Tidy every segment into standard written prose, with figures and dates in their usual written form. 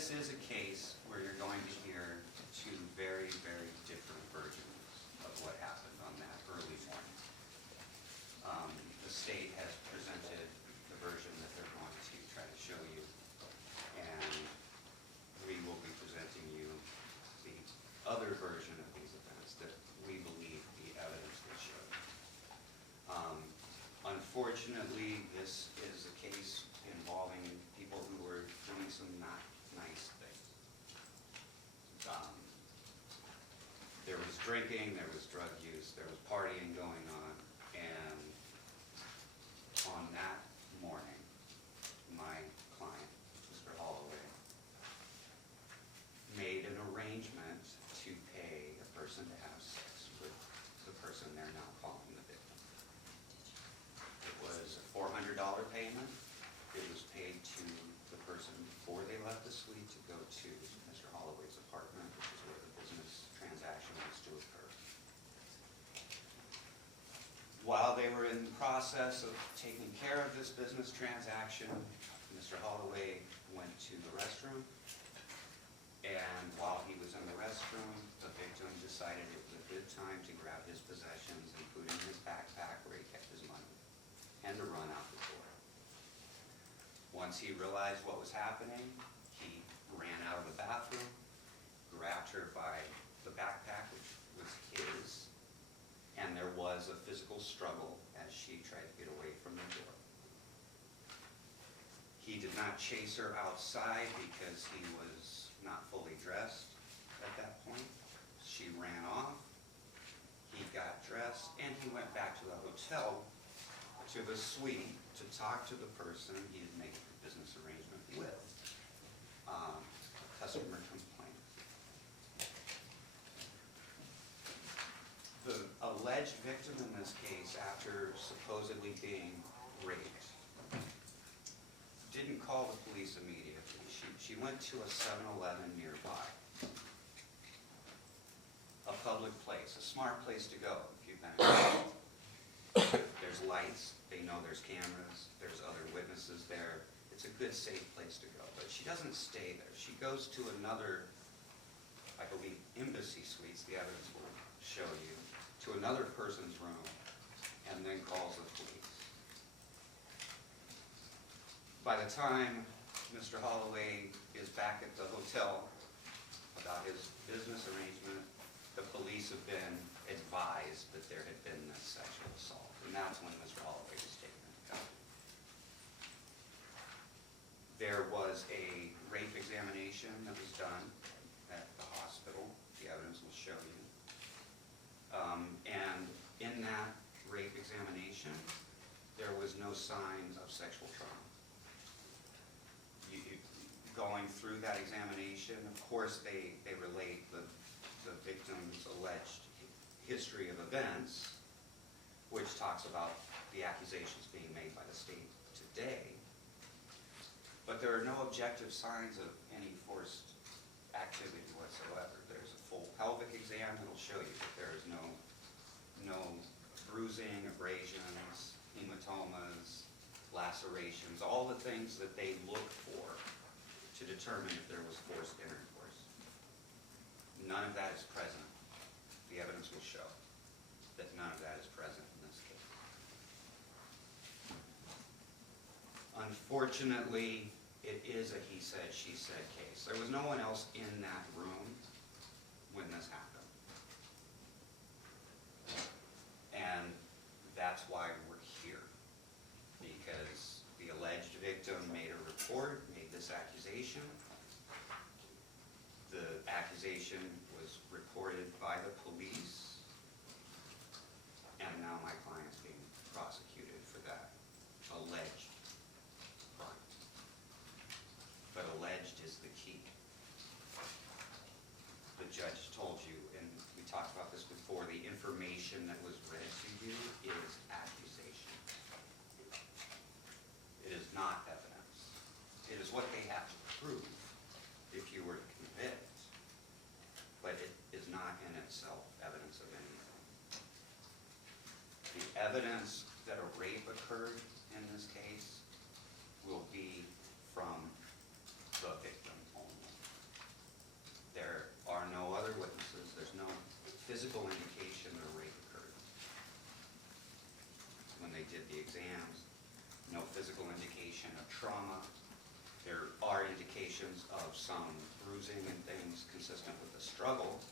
This is a case where you're going to hear two very, very different versions of what happened on that early morning. The state has presented the version that they're going to try to show you, and we will be presenting you the other version of these events that we believe the evidence will show. Unfortunately, this is a case involving people who were doing some not nice things. There was drinking, there was drug use, there was partying going on, and on that morning, my client, Mr. Holloway, made an arrangement to pay a person to have sex with the person they're now calling the victim. It was a $400 payment. It was paid to the person before they left the suite to go to Mr. Holloway's apartment, which is where the business transaction was to occur. While they were in the process of taking care of this business transaction, Mr. Holloway went to the restroom, and while he was in the restroom, the victim decided it was a good time to grab his possessions, including his backpack where he kept his money, and to run out the door. Once he realized what was happening, he ran out of the bathroom, grabbed her by the backpack, which was his, and there was a physical struggle as she tried to get away from the door. He did not chase her outside because he was not fully dressed at that point. She ran off, he got dressed, and he went back to the hotel, to the suite, to talk to the person he had made the business arrangement with. Customer complaint. The alleged victim in this case, after supposedly being raped, didn't call the police immediately. She went to a 7-Eleven nearby. A public place, a smart place to go if you've been involved. There's lights, they know there's cameras, there's other witnesses there. It's a good, safe place to go. But she doesn't stay there. She goes to another, I believe, embassy suites, the evidence will show you, to another person's room, and then calls the police. By the time Mr. Holloway is back at the hotel about his business arrangement, the police have been advised that there had been this sexual assault, and that's when Mr. Holloway was taken into custody. There was a rape examination that was done at the hospital. The evidence will show you. And in that rape examination, there was no signs of sexual trauma. Going through that examination, of course, they relate the victim's alleged history of events, which talks about the accusations being made by the state today. But there are no objective signs of any forced activity whatsoever. There's a full pelvic exam that will show you that there is no bruising, abrasions, hematomas, lacerations, all the things that they look for to determine if there was forced intercourse. None of that is present. The evidence will show that none of that is present in this case. Unfortunately, it is a he said, she said case. There was no one else in that room when this happened. And that's why we're here. Because the alleged victim made a report, made this accusation. The accusation was reported by the police, and now my client's being prosecuted for that alleged crime. But alleged is the key. The judge told you, and we talked about this before, the information that was read to you is accusation. It is not evidence. It is what they have to prove if you were to convict, but it is not in itself evidence of anything. The evidence that a rape occurred in this case will be from the victim only. physical indication that a rape occurred. When they did the exams, no physical indication of trauma. There are indications of some bruising and things consistent with the struggle,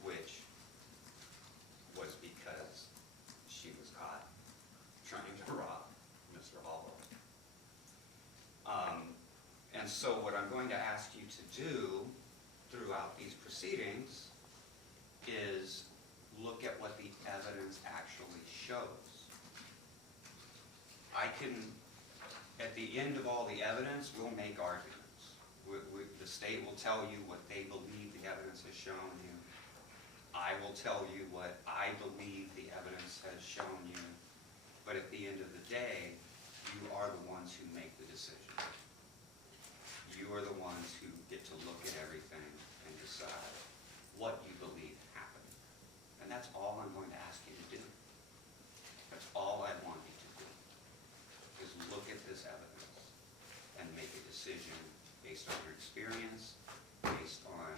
which was because she was caught trying to rob Mr. Holloway. And so what I'm going to ask you to do throughout these proceedings is look at what the evidence actually shows. At the end of all the evidence, we'll make arguments. The state will tell you what they believe the evidence has shown you. I will tell you what I believe the evidence has shown you. But at the end of the day, you are the ones who make the decision. You are the ones who get to look at everything and decide what you believe happened. And that's all I'm going to ask you to do. That's all I want you to do, is look at this evidence and make a decision based on your experience, based on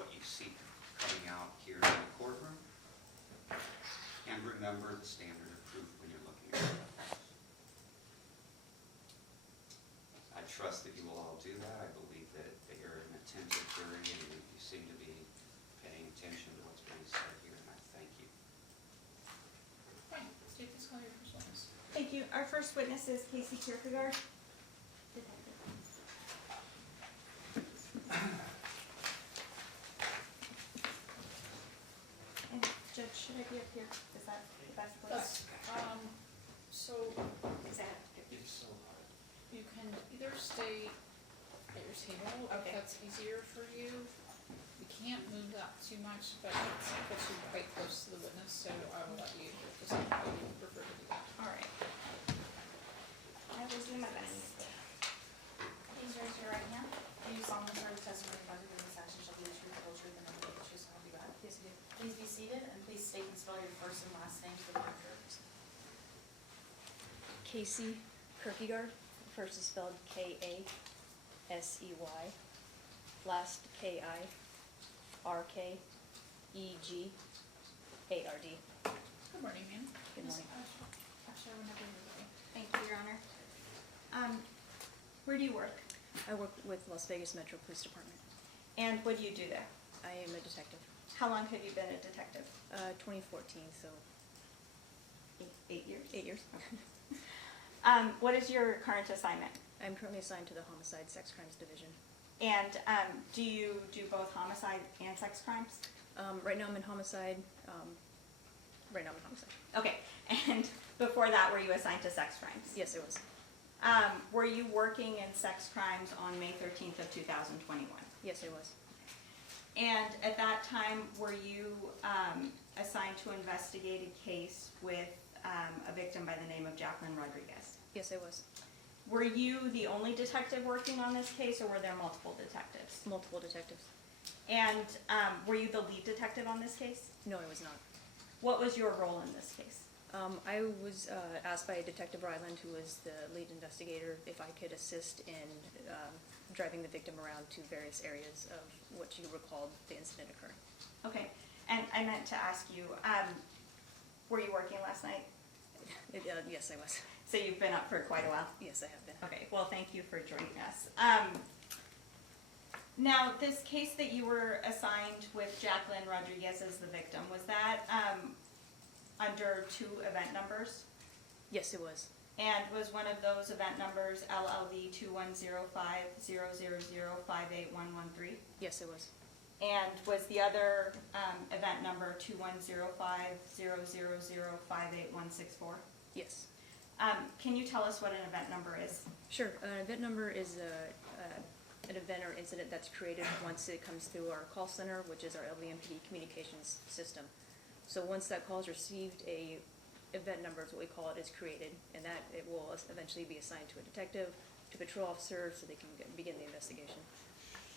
what you see coming out here in the courtroom, and remember the standard of proof when you're looking at evidence. I trust that you will all do that. I believe that you're an attentive jury and you seem to be paying attention to what's being said here, and I thank you. Fine. State, please call your first witness. Thank you. Our first witness is Kasey Kirkegerd. And Judge, should I be up here? Is that the best place? So Is that? It's so hard. you can either stay at your table if Okay. that's easier for you. We can't move that too much, but it puts you quite close to the witness, so I will let you decide how you prefer to do that. All right. I will do my best. Please raise your right hand. Do you solemnly swear the testimony about in this action shall be the truth, the whole truth, and nothing but the truth, so help you God? Yes, I do. Please be seated, and please state and spell your first and last name for the record. Kasey Kirkegerd. First is spelled Kasey, last Kirkegerd. Good morning, ma'am. Good morning. Actually, whenever you're ready. Thank you, Your Honor. Where do you work? I work with Las Vegas Metro Police Department. And what do you do there? I am a detective. How long have you been a detective? 2014, so 8 years? 8 years. What is your current assignment? I'm currently assigned to the Homicide Sex Crimes Division. And do you do both homicide and sex crimes? Right now I'm in homicide. Okay. And before that, were you assigned to sex crimes? Yes, it was. Were you working in sex crimes on May 13th of 2021? Yes, it was. And at that time, were you assigned to investigate a case with a victim by the name of Jacqueline Rodriguez? Yes, I was. Were you the only detective working on this case, or were there multiple detectives? Multiple detectives. And were you the lead detective on this case? No, I was not. What was your role in this case? I was asked by Detective Ryland, who was the lead investigator, if I could assist in driving the victim around to various areas of what you recalled the incident occurring. Okay. And I meant to ask you, were you working last night? Yes, I was. So you've been up for quite a while? Yes, I have been. Okay, well, thank you for joining us. Now, this case that you were assigned with Jacqueline Rodriguez as the victim, was that under 2 event numbers? Yes, it was. And was one of those event numbers LLV 210500058113? Yes, it was. And was the other event number 210500058164? Yes. Can you tell us what an event number is? Sure. An event number is an event or incident that's created once it comes through our call center, which is our LVMPD communications system. So once that call is received, a event number is what we call it, is created, and that it will eventually be assigned to a detective, to a patrol officer, so they can begin the investigation.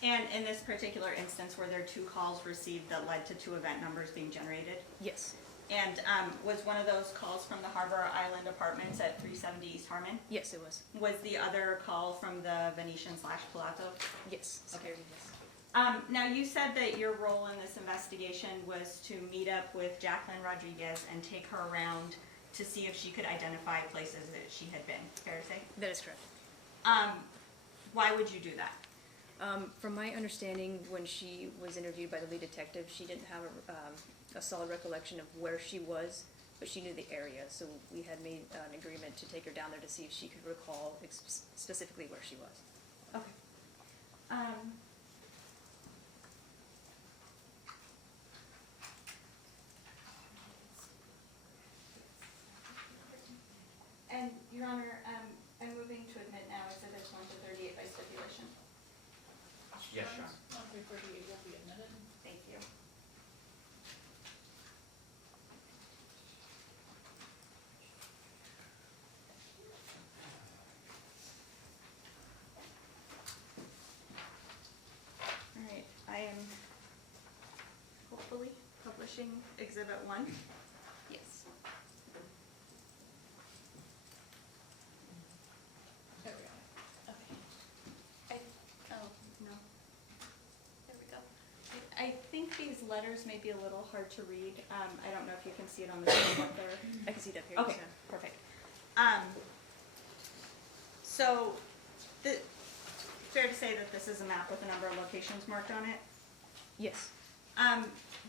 And in this particular instance, were there 2 calls received that led to 2 event numbers being generated? Yes. And was one of those calls from the Harbor Island Apartments at 370 East Harmon? Yes, it was. Was the other call from the Venetian / Palazzo? Yes. Security, yes. Now, you said that your role in this investigation was to meet up with Jacqueline Rodriguez and take her around to see if she could identify places that she had been. Fair to say? That is correct. Why would you do that? From my understanding, when she was interviewed by the lead detective, she didn't have a solid recollection of where she was, but she knew the area, so we had made an agreement to take her down there to see if she could recall specifically where she was. Okay. And, Your Honor, I'm moving to admit now Exhibits 1 to 38 by stipulation. Yes, Your Honor. 1 through 38 will be admitted. Thank you. All right, I am hopefully publishing Exhibit 1. Yes. There we go. Okay. Oh, no. There we go. I think these letters may be a little hard to read. I don't know if you can see it on the screen up there. I can see that here. Okay, perfect. So, fair to say that this is a map with a number of locations marked on it? Yes.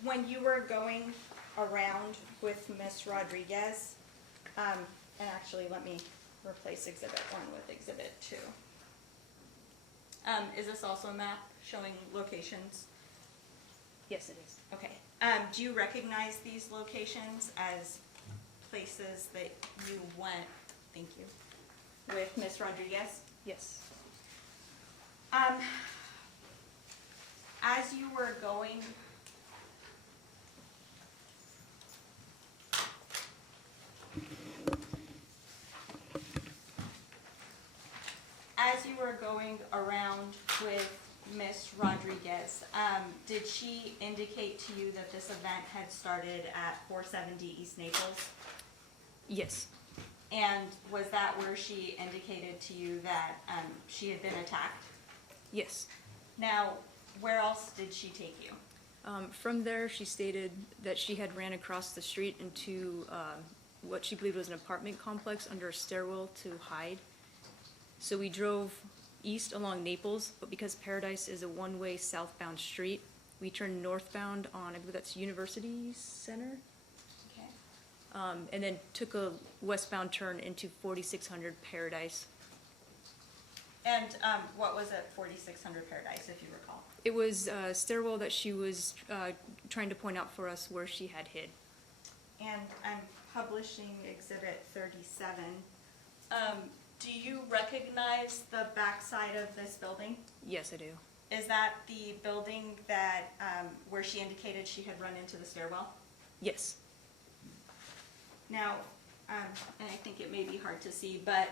When you were going around with Miss Rodriguez, and actually let me replace Exhibit 1 with Exhibit 2. Is this also a map showing locations? Yes, it is. Okay. Do you recognize these locations as places that you went, thank you, with Miss Rodriguez? Yes. As you were going, around with Miss Rodriguez, did she indicate to you that this event had started at 470 East Naples? Yes. And was that where she indicated to you that she had been attacked? Yes. Now, where else did she take you? From there, she stated that she had ran across the street into what she believed was an apartment complex under a stairwell to hide. So we drove east along Naples, but because Paradise is a one-way southbound street, we turned northbound on, I believe that's University Center, Okay. and then took a westbound turn into 4600 Paradise. And what was at 4600 Paradise, if you recall? It was a stairwell that she was trying to point out for us where she had hid. And I'm publishing Exhibit 37. Do you recognize the backside of this building? Yes, I do. Is that the building that, where she indicated she had run into the stairwell? Yes. Now, and I think it may be hard to see, but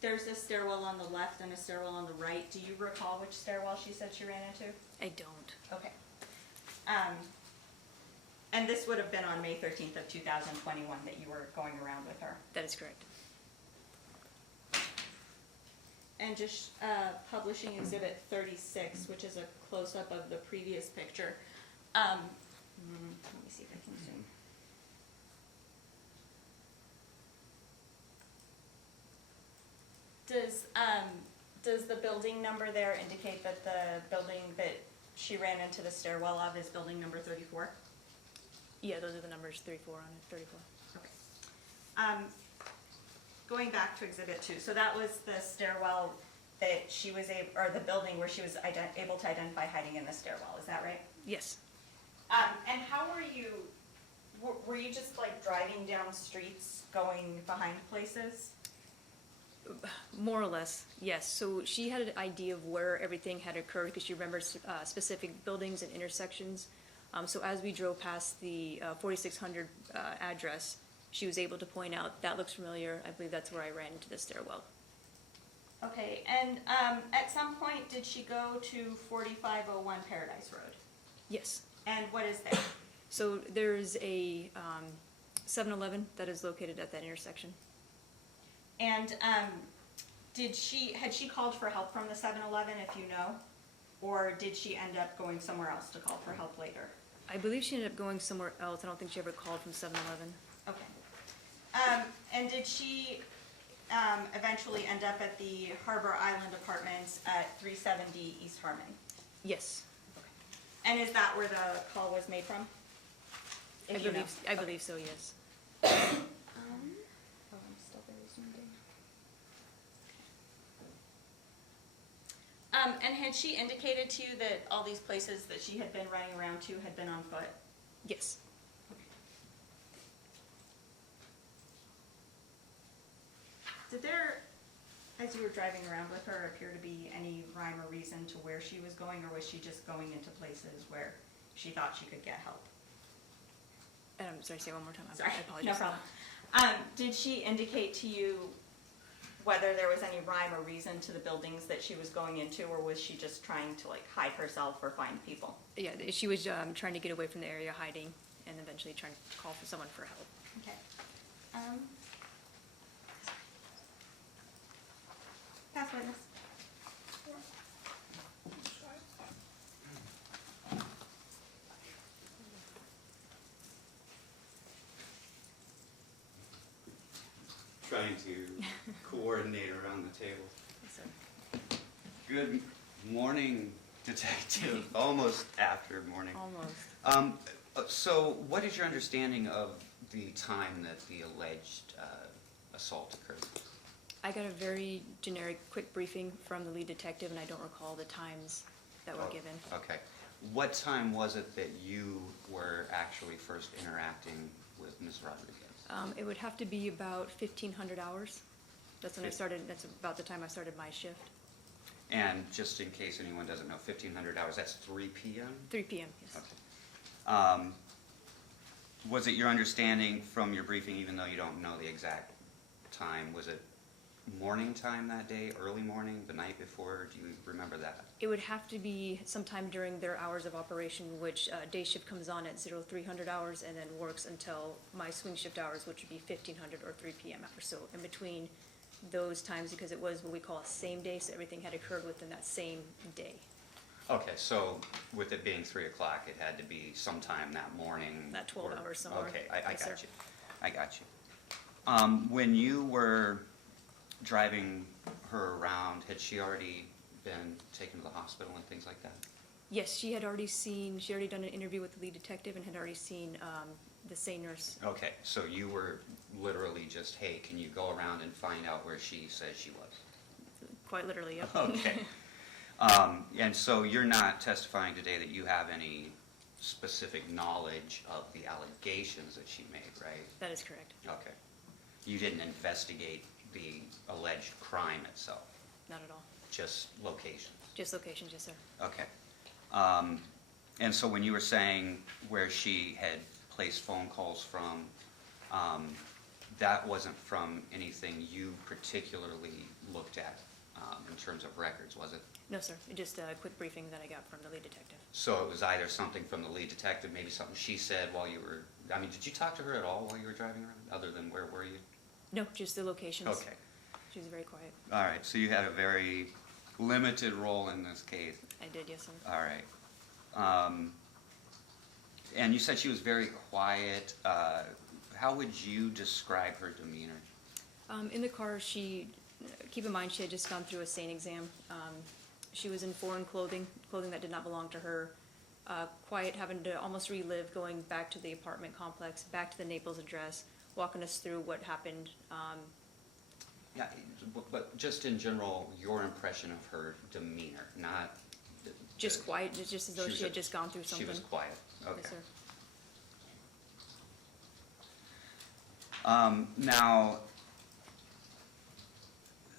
there's a stairwell on the left and a stairwell on the right. Do you recall which stairwell she said she ran into? I don't. Okay. And this would have been on May 13th of 2021 that you were going around with her? That is correct. And just publishing Exhibit 36, which is a close-up of the previous picture. Let me see if I can zoom. Does the building number there indicate that the building that she ran into the stairwell of is building number 34? Yeah, those are the numbers, 34 on it, 34. Okay. Going back to Exhibit 2, so that was the stairwell that she was able, or the building where she was able to identify hiding in the stairwell, is that right? Yes. And how were you just like driving down streets going behind places? More or less, yes. So she had an idea of where everything had occurred because she remembers specific buildings and intersections. So as we drove past the 4600 address, she was able to point out, that looks familiar, I believe that's where I ran into the stairwell. Okay, and at some point did she go to 4501 Paradise Road? Yes. And what is there? So there's a 7-Eleven that is located at that intersection. And had she called for help from the 7-Eleven, if you know? or did she end up going somewhere else to call for help later? I believe she ended up going somewhere else. I don't think she ever called from 7-Eleven. Okay. And did she eventually end up at the Harbor Island Apartments at 370 East Harmon? Yes, And is that where the call was made from? I If you know. believe so, yes. Oh, I'm still very zoomed in. And had she indicated to you that all these places that she had been running around to had been on foot? Yes. Did there, as you were driving around with her, appear to be any rhyme or reason to where she was going, or was she just going into places where she thought she could get help? Sorry, say it one more time. Sorry, I apologize. no problem. Did she indicate to you whether there was any rhyme or reason to the buildings that she was going into, or was she just trying to like hide herself or find people? Yeah, she was trying to get away from the area, hiding, and eventually trying to call for someone for help. Okay. Pass witness. Trying to coordinate around the table. So, Good morning, detective. Almost after morning. almost. So what is your understanding of the time that the alleged assault occurred? I got a very generic, quick briefing from the lead detective, and I don't recall the times that were given. Okay. What time was it that you were actually first interacting with Ms. Rodriguez? It would have to be about 1,500 hours. That's when I started, that's about the time I started my shift. And just in case anyone doesn't know, 1,500 hours, that's 3 p.m.? 3 p.m., yes. Okay. Was it your understanding from your briefing, even though you don't know the exact time, was it morning time that day, early morning, the night before? Do you remember that? It would have to be sometime during their hours of operation, which day shift comes on at 0300 hours and then works until my swing shift hours, which would be 1500 or 3 p.m. hours. So in between those times, because it was what we call a same day, so everything had occurred within that same day. Okay, so with it being 3 o'clock, it had to be sometime that morning? That 12 hours somewhere. Okay, I Yes, got sir. you. I got you. When you were driving her around, had she already been taken to the hospital and things like that? Yes, she had already done an interview with the lead detective and had already seen the same nurse. Okay, so you were literally just, hey, can you go around and find out where she says she was? Quite literally, yep. Okay. And so you're not testifying today that you have any specific knowledge of the allegations that she made, right? That is correct. Okay. You didn't investigate the alleged crime itself, Not at all. just locations? Just locations, yes, sir. Okay. And so when you were saying where she had placed phone calls from, that wasn't from anything you particularly looked at in terms of records, was it? No, sir. Just a quick briefing that I got from the lead detective. So it was either something from the lead detective, maybe something she said while you were, I mean, did you talk to her at all while you were driving around, other than where were you? No, just the locations. Okay. She was very quiet. All right, so you had a very limited role in this case. I did, yes, sir. All right. And you said she was very quiet. How would you describe her demeanor? In the car, keep in mind, she had just gone through a SANE exam. She was in foreign clothing that did not belong to her. Quiet, having to almost relive going back to the apartment complex, back to the Naples address, walking us through what happened. Yeah, but just in general, your impression of her demeanor, not... Just quiet, just as though she had just gone through something. She was quiet, okay. Yes, sir. Now,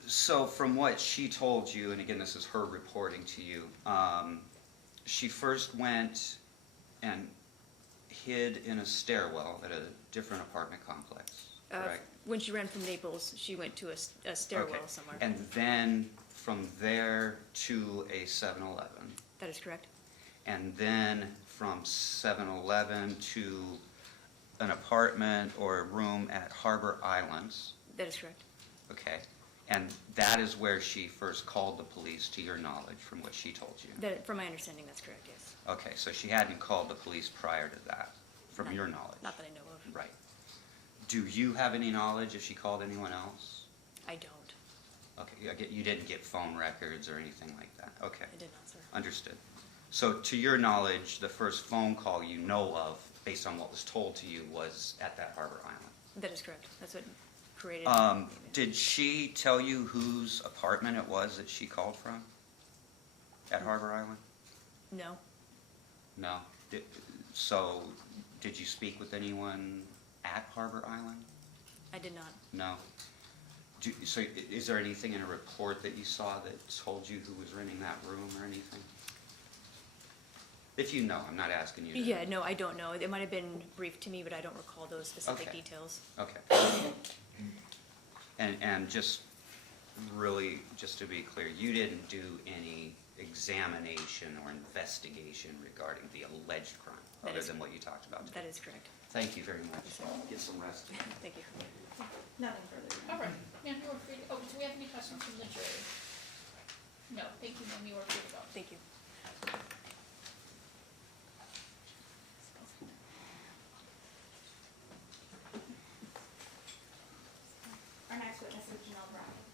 so from what she told you, and again, this is her reporting to you, she first went and hid in a stairwell at a different apartment complex, correct? When she ran from Naples, she went to a stairwell Okay. somewhere. And then from there to a 7-Eleven. That is correct. And then from 7-Eleven to an apartment or a room at Harbor Islands, That is correct. okay? And that is where she first called the police, to your knowledge, from what she told you? That, from my understanding, that's correct, yes. Okay, so she hadn't called the police prior to that, from Not- your knowledge? Not that I know of. Right. Do you have any knowledge if she called anyone else? I don't. Okay, you didn't get phone records or anything like that? Okay, I did not, sir. understood. So to your knowledge, the first phone call you know of, based on what was told to you, was at that Harbor Island? That is correct. That's what created. Did she tell you whose apartment it was that she called from at Harbor Island? No. No? So, did you speak with anyone at Harbor Island? I did not. No? So, is there anything in a report that you saw that told you who was renting that room or anything? If you know, I'm not asking you to. Yeah, no, I don't know. It might have been briefed to me, but I don't recall those specific Okay. details. Okay. And just really, just to be clear, you didn't do any examination or investigation regarding the alleged crime, That other is- than what you talked about today? That is correct. Thank you very much. Get some rest. Thank you. Nothing further. All right, ma'am, you are free to, oh, do we have any questions from the jury? No, thank you, ma'am, you are free to go. Thank you. Our next witness is Janel Brackin.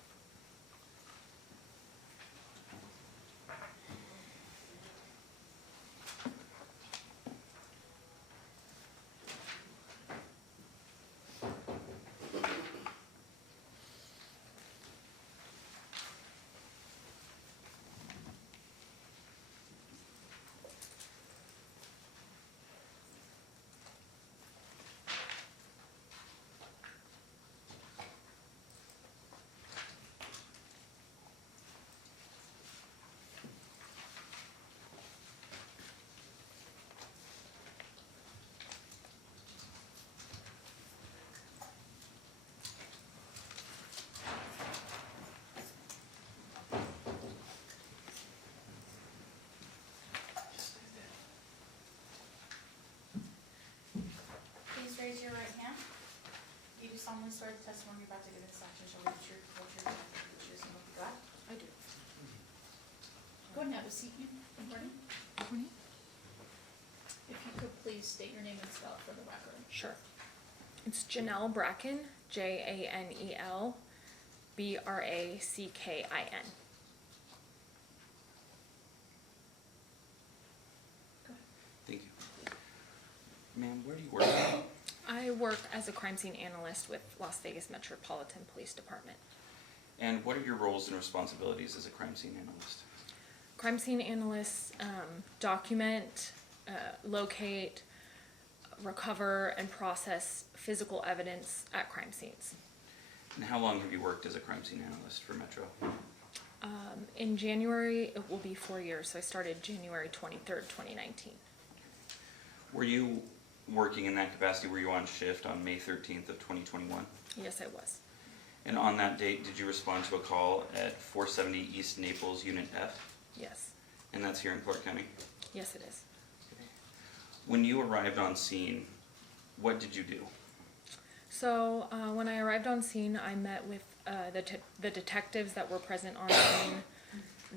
Please raise your right hand. You do solemnly swear the testimony you're about to give in this action shall be the truth, the whole truth, and nothing but the truth, so help you God? I do. Go ahead and have a seat, ma'am. Good morning. If you could please state your name and spell it for the record. Sure. It's Janel Brackin, Janel Brackin. Thank you. Ma'am, where do you work? I work as a crime scene analyst with Las Vegas Metropolitan Police Department. And what are your roles and responsibilities as a crime scene analyst? Crime scene analysts document, locate, recover, and process physical evidence at crime scenes. And how long have you worked as a crime scene analyst for Metro? In January, it will be 4 years, so I started January 23rd, 2019. Were you working in that capacity? Were you on shift on May 13th of 2021? Yes, I was. And on that date, did you respond to a call at 470 East Naples, Unit F? Yes. And that's here in Clark County? Yes, it is. When you arrived on scene, what did you do? So when I arrived on scene, I met with the detectives that were present on scene.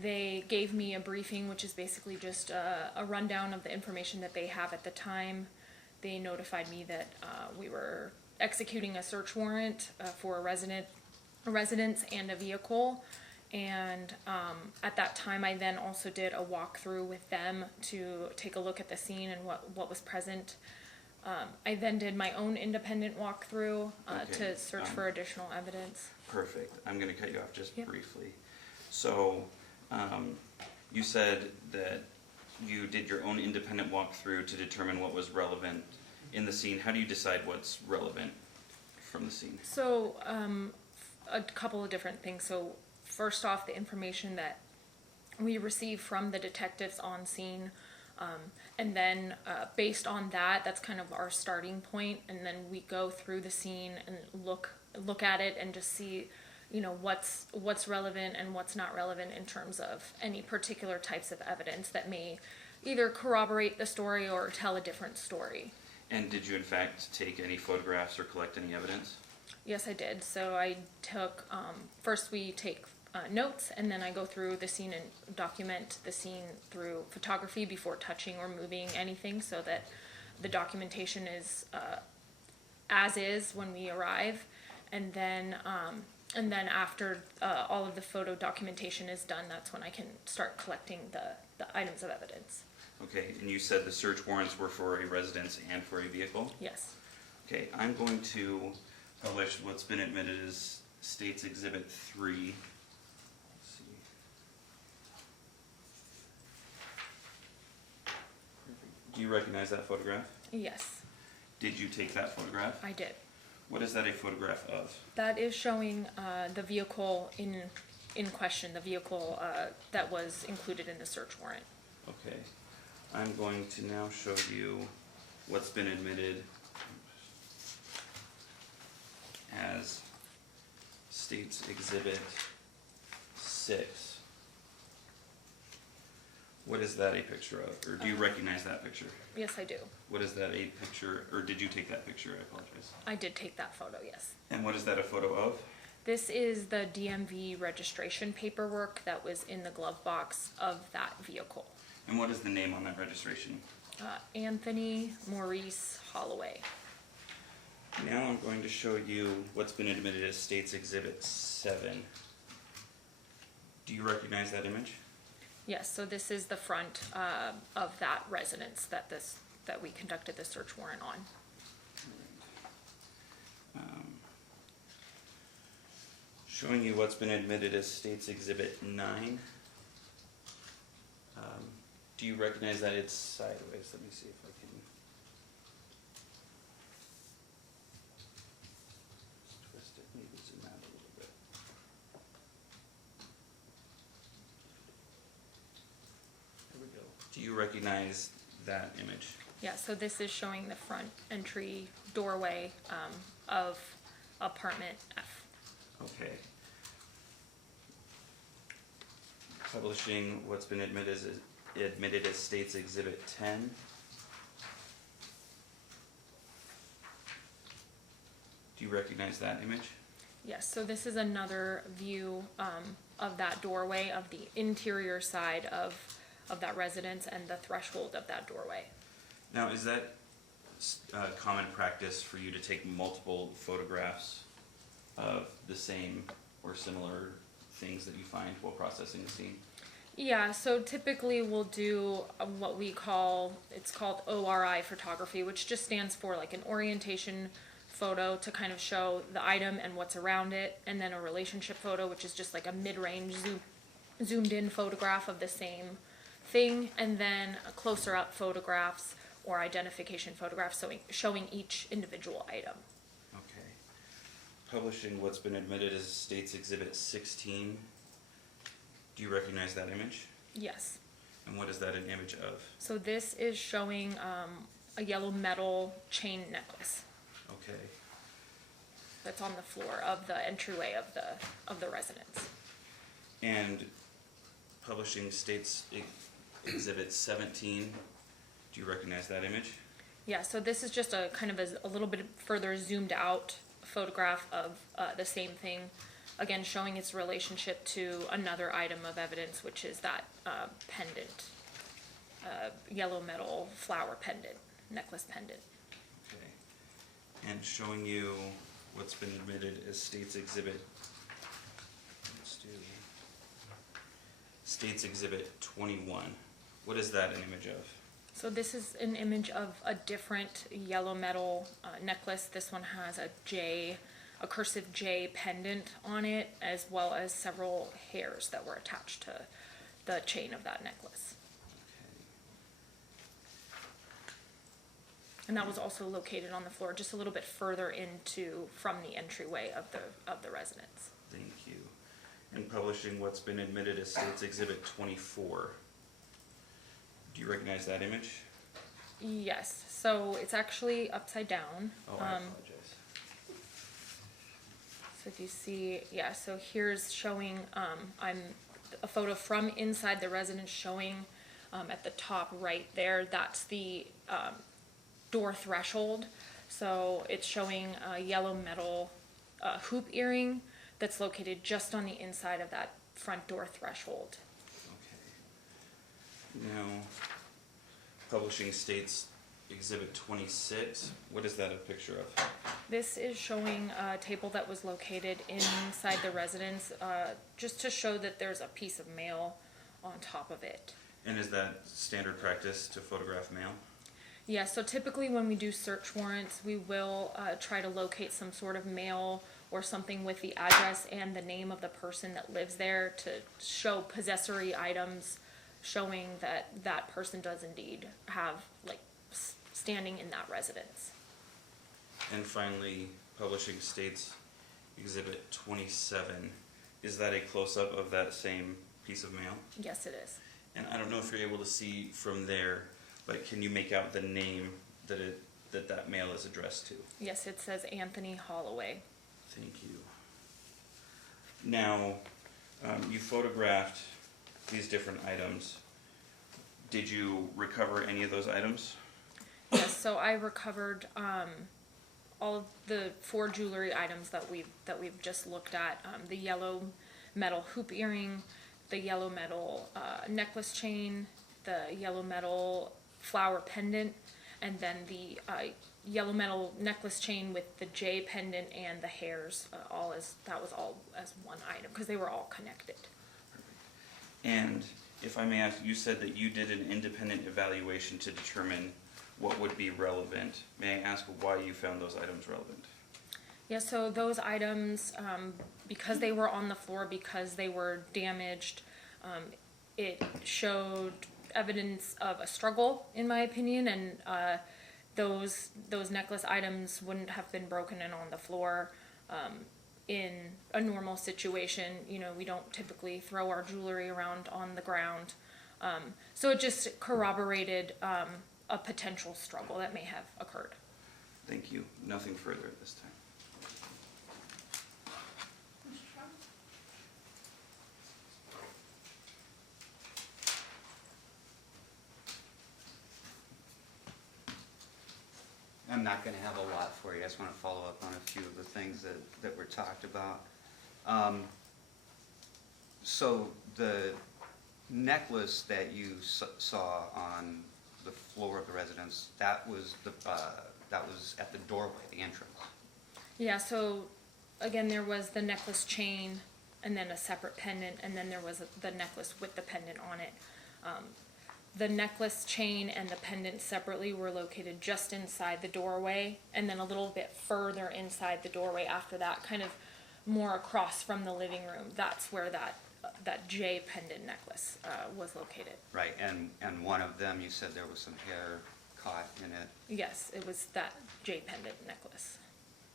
They gave me a briefing, which is basically just a rundown of the information that they have at the time. They notified me that we were executing a search warrant for a residence and a vehicle. And at that time, I then also did a walkthrough with them to take a look at the scene and what was present. I then did my own independent walkthrough Okay, to search for additional evidence. Perfect. I'm going to cut you off just Yep. briefly. So, you said that you did your own independent walkthrough to determine what was relevant in the scene. How do you decide what's relevant from the scene? So, a couple of different things. So, first off, the information that we received from the detectives on scene, and then based on that, that's kind of our starting point, and then we go through the scene and look at it and just see, you know, what's relevant and what's not relevant in terms of any particular types of evidence that may either corroborate the story or tell a different story. And did you in fact take any photographs or collect any evidence? Yes, I did. So I took, first we take notes, and then I go through the scene and document the scene through photography before touching or moving anything, so that the documentation is as is when we arrive. And then after all of the photo documentation is done, that's when I can start collecting the items of evidence. Okay, and you said the search warrants were for a residence and for a vehicle? Yes. Okay, I'm going to publish what's been admitted as State's Exhibit 3. Let's see. Do you recognize that photograph? Yes, Did you take that photograph? I did. What is that a photograph of? That is showing the vehicle in question, the vehicle that was included in the search warrant. Okay, I'm going to now show you what's been admitted as State's Exhibit 6. What is that a picture of? Or do you recognize that picture? Yes, I do. What is that a picture, or did you take that picture? I apologize. I did take that photo, yes. And what is that a photo of? This is the DMV registration paperwork that was in the glove box of that vehicle. And what is the name on that registration? Anthony Maurice Holloway. Now I'm going to show you what's been admitted as State's Exhibit 7. Do you recognize that image? Yes, so this is the front of that residence that we conducted the search warrant on. Showing you what's been admitted as State's Exhibit 9. Do you recognize that it's sideways? Let me see if I can twist it, maybe zoom out a little bit. There we go. Do you recognize that image? Yeah, so this is showing the front entry doorway of apartment F. Okay. Publishing what's been admitted as State's Exhibit 10. Do you recognize that image? Yes, so this is another view of that doorway, of the interior side of that residence and the threshold of that doorway. Now, is that common practice for you to take multiple photographs of the same or similar things that you find while processing the scene? Yeah, so typically we'll do what we call, it's called ORI photography, which just stands for like an orientation photo to kind of show the item and what's around it, and then a relationship photo, which is just like a mid-range zoomed in photograph of the same thing, and then closer up photographs or identification photographs showing each individual item. Okay. Publishing what's been admitted as State's Exhibit 16. Do you recognize that image? Yes. And what is that an image of? So this is showing a yellow metal chain necklace Okay. that's on the floor of the entryway of the residence. And publishing State's Exhibit 17. Do you recognize that image? Yeah, so this is just a kind of a little bit further zoomed out photograph of the same thing, again showing its relationship to another item of evidence, which is that pendant, yellow metal flower pendant, necklace pendant. Okay. And showing you what's been admitted as State's Exhibit. Let's do State's Exhibit 21. What is that an image of? So this is an image of a different yellow metal necklace. This one has a cursive J pendant on it, as well as several hairs that were attached to the chain of that necklace. And that was also located on the floor just a little bit further from the entryway of the residence. Thank you. And publishing what's been admitted as State's Exhibit 24. Do you recognize that image? Yes, so it's actually upside down. Oh, I apologize. So if you see, yeah, so here's showing, a photo from inside the residence showing at the top right there, that's the door threshold. So it's showing a yellow metal hoop earring that's located just on the inside of that front door threshold. Okay. Now, publishing states Exhibit 26. What is that a picture of? This is showing a table that was located inside the residence, just to show that there's a piece of mail on top of it. And is that standard practice to photograph mail? Yeah, so typically when we do search warrants, we will try to locate some sort of mail or something with the address and the name of the person that lives there to show possessory items showing that that person does indeed have, like, standing in that residence. And finally, publishing states Exhibit 27. Is that a close-up of that same piece of mail? Yes, it is. And I don't know if you're able to see from there, but can you make out the name that mail is addressed to? Yes, it says Anthony Holloway. Thank you. Now, you photographed these different items. Did you recover any of those items? Yes, so I recovered all of the 4 jewelry items that we've just looked at. The yellow metal hoop earring, the yellow metal necklace chain, the yellow metal flower pendant, and then the yellow metal necklace chain with the J pendant and the hairs. That was all as one item because they were all connected. And if I may ask, you said that you did an independent evaluation to determine what would be relevant. May I ask why you found those items relevant? Yeah, so those items, because they were on the floor, because they were damaged, it showed evidence of a struggle, in my opinion, and those necklace items wouldn't have been broken in on the floor. In a normal situation, you know, we don't typically throw our jewelry around on the ground. So it just corroborated a potential struggle that may have occurred. Thank you. Nothing further at this time. I'm not gonna have a lot for you, I just wanna follow up on a few of the things that were talked about. So the necklace that you saw on the floor of the residence, that was at the doorway, the entrance. Yeah, so again, there was the necklace chain and then a separate pendant, and then there was the necklace with the pendant on it. The necklace chain and the pendant separately were located just inside the doorway, and then a little bit further inside the doorway after that, kind of more across from the living room. That's where that J pendant necklace was located. Right, and one of them, you said there was some hair caught in it. Yes, it was that J pendant necklace.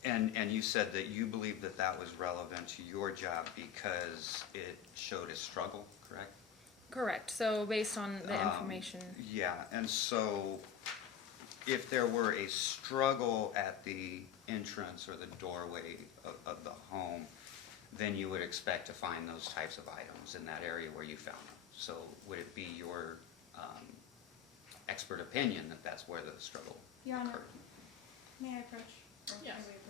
And you said that you believe that that was relevant to your job because it showed a struggle, correct? Correct. So based on the information. Yeah, and so if there were a struggle at the entrance or the doorway of the home, then you would expect to find those types of items in that area where you found them. So would it be your expert opinion that that's where the struggle Your Honor, occurred? may I approach? Yes. May we